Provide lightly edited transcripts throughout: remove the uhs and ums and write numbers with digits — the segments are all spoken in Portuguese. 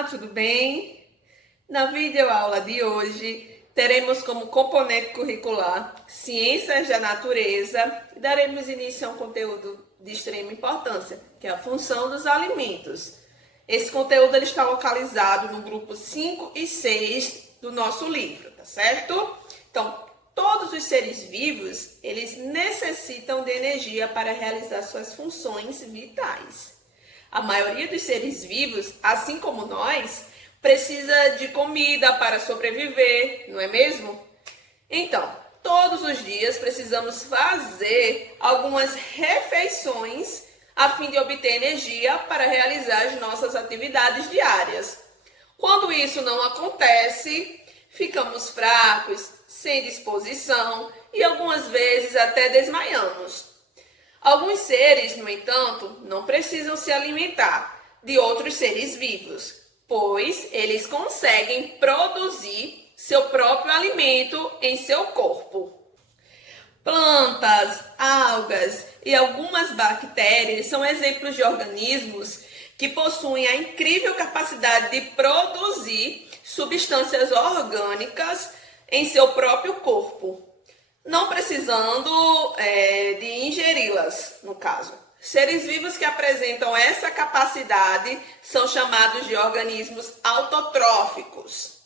Olá, tudo bem? Na videoaula de hoje, teremos como componente curricular Ciências da Natureza e daremos início a um conteúdo de extrema importância, que é a função dos alimentos. Esse conteúdo ele está localizado no grupo 5 e 6 do nosso livro, tá certo? Então, todos os seres vivos, eles necessitam de energia para realizar suas funções vitais. A maioria dos seres vivos, assim como nós, precisa de comida para sobreviver, não é mesmo? Então, todos os dias precisamos fazer algumas refeições a fim de obter energia para realizar as nossas atividades diárias. Quando isso não acontece, ficamos fracos, sem disposição e algumas vezes até desmaiamos. Alguns seres, no entanto, não precisam se alimentar de outros seres vivos, pois eles conseguem produzir seu próprio alimento em seu corpo. Plantas, algas e algumas bactérias são exemplos de organismos que possuem a incrível capacidade de produzir substâncias orgânicas em seu próprio corpo, não precisando de ingeri-las, no caso. Seres vivos que apresentam essa capacidade são chamados de organismos autotróficos.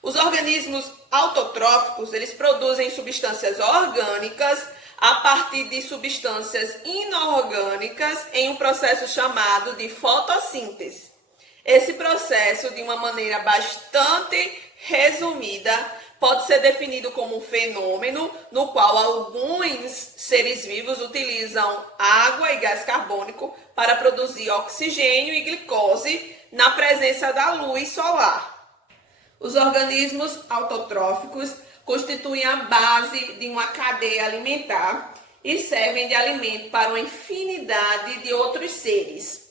Os organismos autotróficos, eles produzem substâncias orgânicas a partir de substâncias inorgânicas em um processo chamado de fotossíntese. Esse processo, de uma maneira bastante resumida, pode ser definido como um fenômeno no qual alguns seres vivos utilizam água e gás carbônico para produzir oxigênio e glicose na presença da luz solar. Os organismos autotróficos constituem a base de uma cadeia alimentar e servem de alimento para uma infinidade de outros seres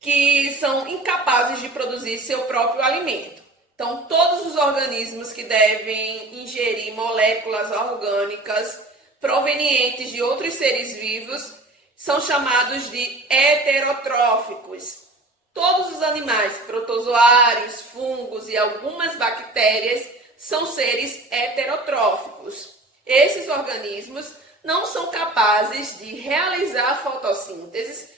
que são incapazes de produzir seu próprio alimento. Então, todos os organismos que devem ingerir moléculas orgânicas provenientes de outros seres vivos são chamados de heterotróficos. Todos os animais, protozoários, fungos e algumas bactérias são seres heterotróficos. Esses organismos não são capazes de realizar fotossíntese,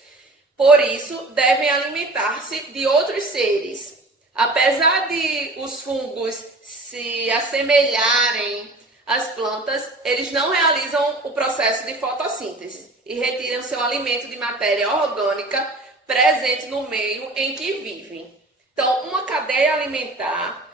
por isso devem alimentar-se de outros seres. Apesar de os fungos se assemelharem às plantas, eles não realizam o processo de fotossíntese e retiram seu alimento de matéria orgânica presente no meio em que vivem. Então, uma cadeia alimentar,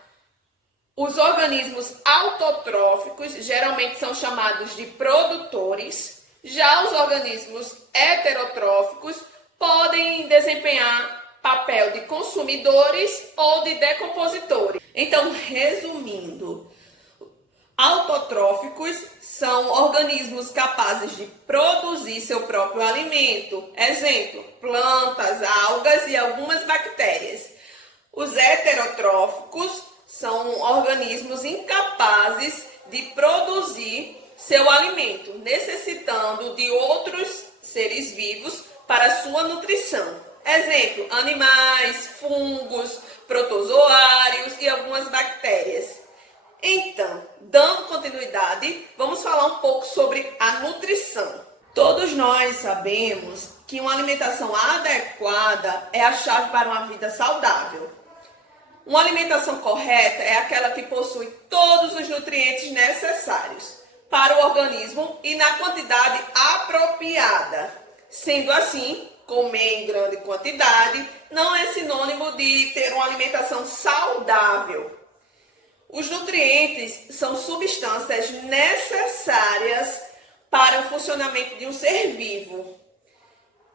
os organismos autotróficos geralmente são chamados de produtores, já os organismos heterotróficos podem desempenhar papel de consumidores ou de decompositores. Então, resumindo, autotróficos são organismos capazes de produzir seu próprio alimento. Exemplo, plantas, algas e algumas bactérias. Os heterotróficos são organismos incapazes de produzir seu alimento, necessitando de outros seres vivos para sua nutrição. Exemplo, animais, fungos, protozoários e algumas bactérias. Então, dando continuidade, vamos falar um pouco sobre a nutrição. Todos nós sabemos que uma alimentação adequada é a chave para uma vida saudável. Uma alimentação correta é aquela que possui todos os nutrientes necessários para o organismo e na quantidade apropriada. Sendo assim, comer em grande quantidade não é sinônimo de ter uma alimentação saudável. Os nutrientes são substâncias necessárias para o funcionamento de um ser vivo,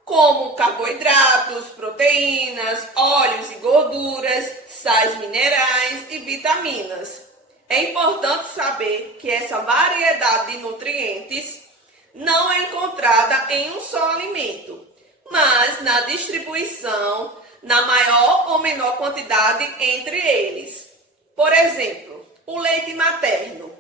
como carboidratos, proteínas, óleos e gorduras, sais minerais e vitaminas. É importante saber que essa variedade de nutrientes não é encontrada em um só alimento, mas na distribuição na maior ou menor quantidade entre eles. Por exemplo, o leite materno,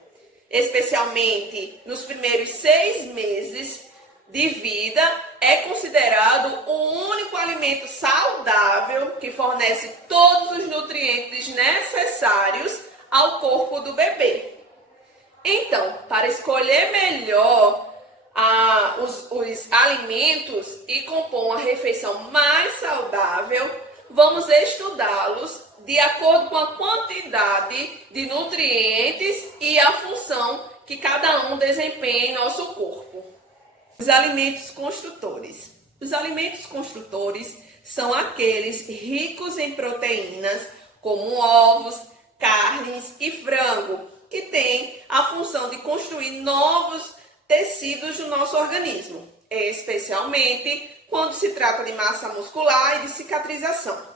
especialmente nos primeiros 6 meses de vida, é considerado o único alimento saudável saudável que fornece todos os nutrientes necessários ao corpo do bebê. Então, para escolher melhor os alimentos e compor uma refeição mais saudável, vamos estudá-los de acordo com a quantidade de nutrientes e a função que cada um desempenha em nosso corpo. Os alimentos construtores. Os alimentos construtores são aqueles ricos em proteínas, como ovos, carnes e frango, que têm a função de construir novos tecidos do nosso organismo, especialmente quando se trata de massa muscular e de cicatrização.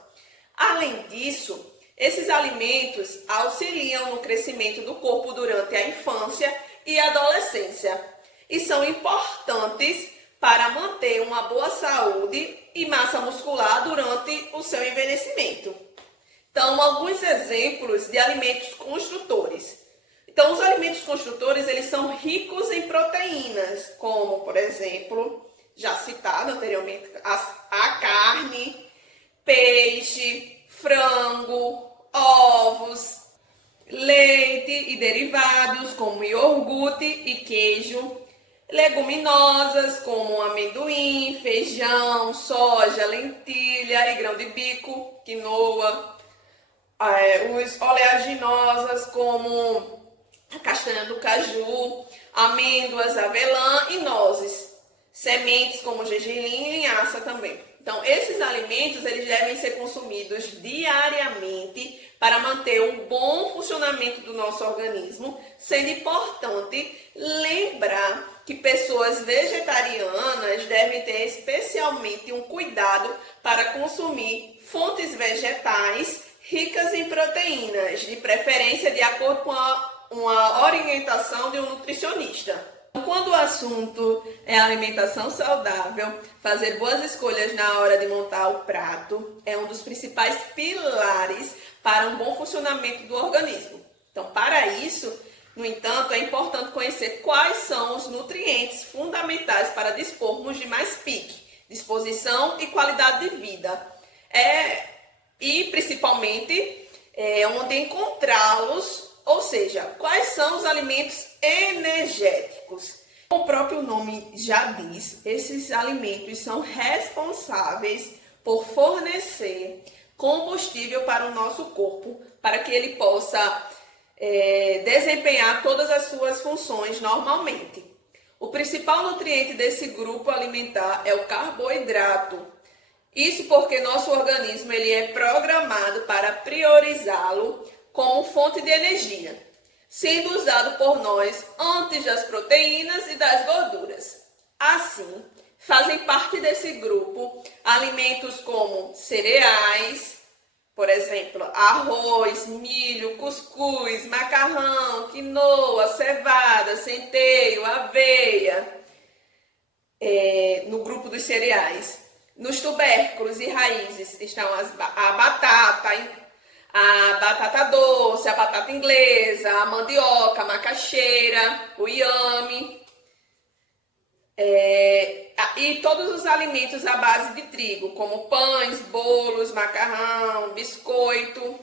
Além disso, esses alimentos auxiliam no crescimento do corpo durante a infância e adolescência e são importantes para manter uma boa saúde e massa muscular durante o seu envelhecimento. Então, alguns exemplos de alimentos construtores. Então, os alimentos construtores, eles são ricos em proteínas, como, por exemplo, já citado anteriormente, a carne, peixe, frango, ovos, leite e derivados, como iogurte e queijo, leguminosas, como amendoim, feijão, soja, lentilha e grão de bico, quinoa, os oleaginosas, como a castanha do caju, amêndoas, avelã e nozes, sementes como gergelim e linhaça também. Então, esses alimentos eles devem ser consumidos diariamente para manter um bom funcionamento do nosso organismo, sendo importante lembrar que pessoas vegetarianas devem ter especialmente um cuidado para consumir fontes vegetais ricas em proteínas, de preferência de acordo com uma orientação de um nutricionista. Quando o assunto é alimentação saudável, fazer boas escolhas na hora de montar o prato é um dos principais pilares para um bom funcionamento do organismo. Então, para isso, no entanto, é importante conhecer quais são os nutrientes fundamentais para dispormos de mais pique, disposição e qualidade de vida. E, principalmente, onde encontrá-los. Ou seja, quais são os alimentos energéticos? Como o próprio nome já diz, esses alimentos são responsáveis por fornecer combustível para o nosso corpo, para que ele possa desempenhar todas as suas funções normalmente. O principal nutriente desse grupo alimentar é o carboidrato. Isso porque nosso organismo ele é programado para priorizá-lo como fonte de energia, sendo usado por nós antes das proteínas e das gorduras. Assim, fazem parte desse grupo alimentos como cereais, por exemplo, arroz, milho, cuscuz, macarrão, quinoa, cevada, centeio, aveia, no grupo dos cereais. Nos tubérculos e raízes estão a batata doce, a batata inglesa, a mandioca, a macaxeira, o inhame, e todos os alimentos à base de trigo, como pães, bolos, macarrão, biscoito,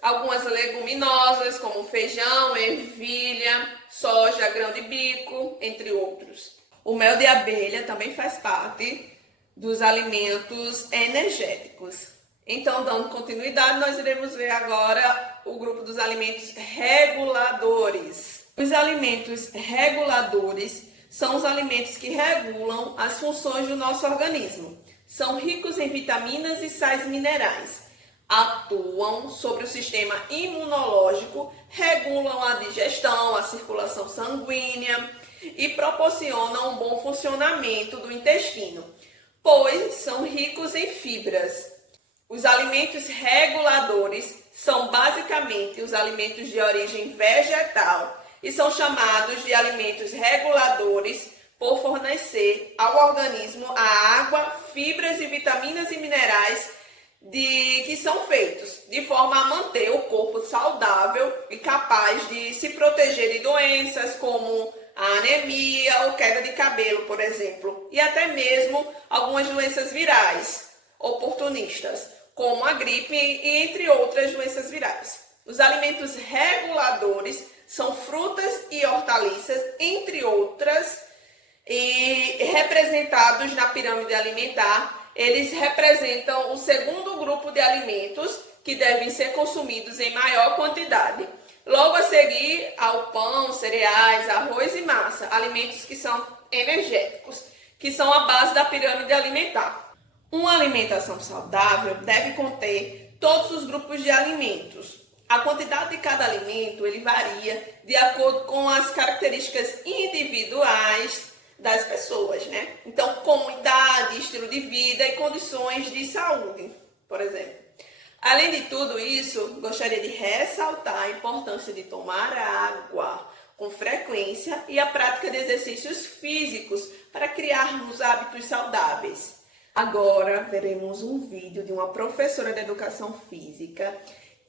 algumas leguminosas, como feijão, ervilha, soja, grão de bico, entre outros. O mel de abelha também faz parte dos alimentos energéticos. Então, dando continuidade, nós iremos ver agora o grupo dos alimentos reguladores. Os alimentos reguladores são os alimentos que regulam as funções do nosso organismo. São ricos em vitaminas e sais minerais. Atuam sobre o sistema imunológico, regulam a digestão, a circulação sanguínea e proporcionam um bom funcionamento do intestino, pois são ricos em fibras. Os alimentos reguladores são basicamente os alimentos de origem vegetal e são chamados de alimentos reguladores por fornecer ao organismo a água, fibras e vitaminas e minerais que são feitos de forma a manter o corpo saudável e capaz de se proteger de doenças como a anemia ou queda de cabelo, por exemplo, e até mesmo algumas doenças virais, oportunistas, como a gripe e entre outras doenças virais. Os alimentos reguladores são frutas e hortaliças, entre outras, e representados na pirâmide alimentar, eles representam o segundo grupo de alimentos que devem ser consumidos em maior quantidade. Logo a seguir ao pão, cereais, arroz e massa, alimentos que são energéticos, que são a base da pirâmide alimentar. Uma alimentação saudável deve conter todos os grupos de alimentos. A quantidade de cada alimento ele varia de acordo com as características individuais das pessoas, né? Então, como idade, estilo de vida e condições de saúde, por exemplo. Além de tudo isso, gostaria de ressaltar a importância de tomar água com frequência e a prática de exercícios físicos para criarmos hábitos saudáveis. Agora veremos um vídeo de uma professora de educação física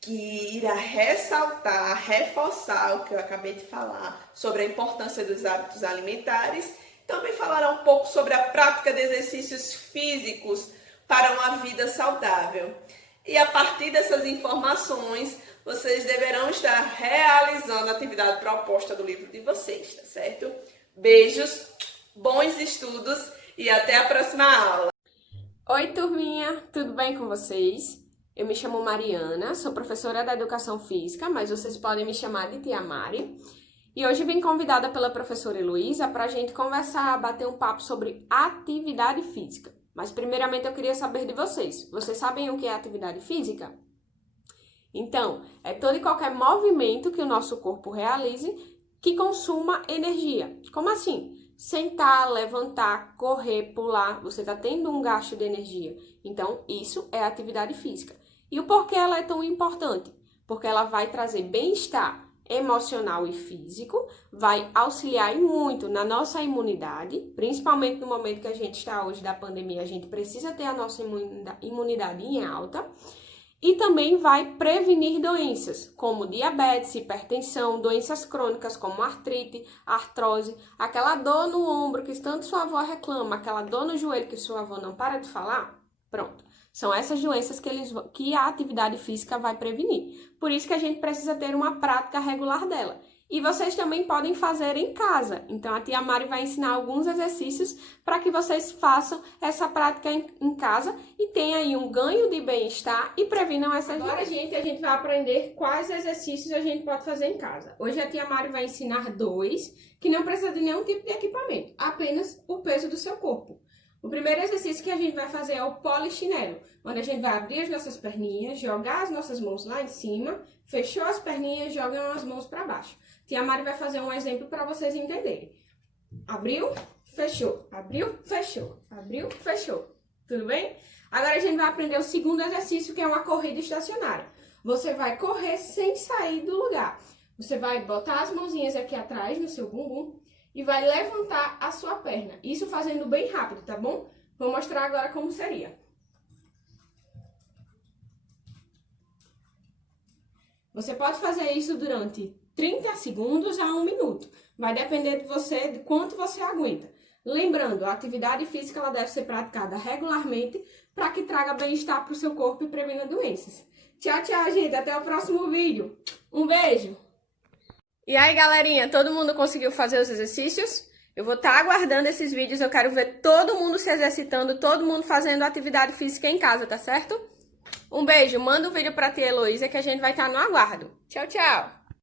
que irá ressaltar, reforçar o que eu acabei de falar sobre a importância dos hábitos alimentares. Também falará um pouco sobre a prática de exercícios físicos para uma vida saudável. E a partir dessas informações, vocês deverão estar realizando a atividade proposta do livro de vocês, tá certo? Beijos, bons estudos e até a próxima aula. Oi, turminha, tudo bem com vocês? Eu me chamo Mariana, sou professora da Educação Física, mas vocês podem me chamar de Tia Mari. E hoje vim convidada pela professora Heloísa para a gente conversar, bater um papo sobre atividade física. Mas primeiramente eu queria saber de vocês. Vocês sabem o que é atividade física? Então, é todo e qualquer movimento que o nosso corpo realize que consuma energia. Como assim? Sentar, levantar, correr, pular, você está tendo um gasto de energia. Então, isso é atividade física. E o porquê ela é tão importante? Porque ela vai trazer bem-estar emocional e físico, vai auxiliar muito na nossa imunidade, principalmente no momento que a gente está hoje da pandemia, a gente precisa ter a nossa imunidade em alta, e também vai prevenir doenças como diabetes, hipertensão, doenças crônicas como artrite, artrose, aquela dor no ombro que tanto sua avó reclama, aquela dor no joelho que sua avó não para de falar, pronto. São essas doenças que a atividade física vai prevenir. Por isso que a gente precisa ter uma prática regular dela. E vocês também podem fazer em casa. Então, a Tia Mari vai ensinar alguns exercícios para que vocês façam essa prática em casa e tenham aí um ganho de bem-estar e previnam essas doenças. Agora, gente, a gente vai aprender quais exercícios a gente pode fazer em casa. Hoje a Tia Mari vai ensinar 2 que não precisa de nenhum tipo de equipamento, apenas o peso do seu corpo. O primeiro exercício que a gente vai fazer é o polichinelo, onde a gente vai abrir as nossas perninhas, jogar as nossas mãos lá em cima, fechou as perninhas, joga as mãos para baixo. Tia Mari vai fazer um exemplo para vocês entenderem. Abriu, fechou, abriu, fechou, abriu, fechou. Tudo bem? Agora a gente vai aprender o segundo exercício, que é uma corrida estacionária. Você vai correr sem sair do lugar. Você vai botar as mãozinhas aqui atrás no seu bumbum e vai levantar a sua perna. Isso fazendo bem rápido, tá bom? Vou mostrar agora como seria. Você pode fazer isso durante 30 segundos a 1 minuto. Vai depender de você, de quanto você aguenta. Lembrando, a atividade física ela deve ser praticada regularmente para que traga bem-estar para o seu corpo e previna doenças. Tchau, tchau, gente. Até o próximo vídeo. Um beijo! E aí, galerinha, todo mundo conseguiu fazer os exercícios? Eu vou estar aguardando esses vídeos, eu quero ver todo mundo se exercitando, todo mundo fazendo atividade física em casa, tá certo? Um beijo, manda um vídeo pra tia Heloísa que a gente vai estar no aguardo. Tchau, tchau!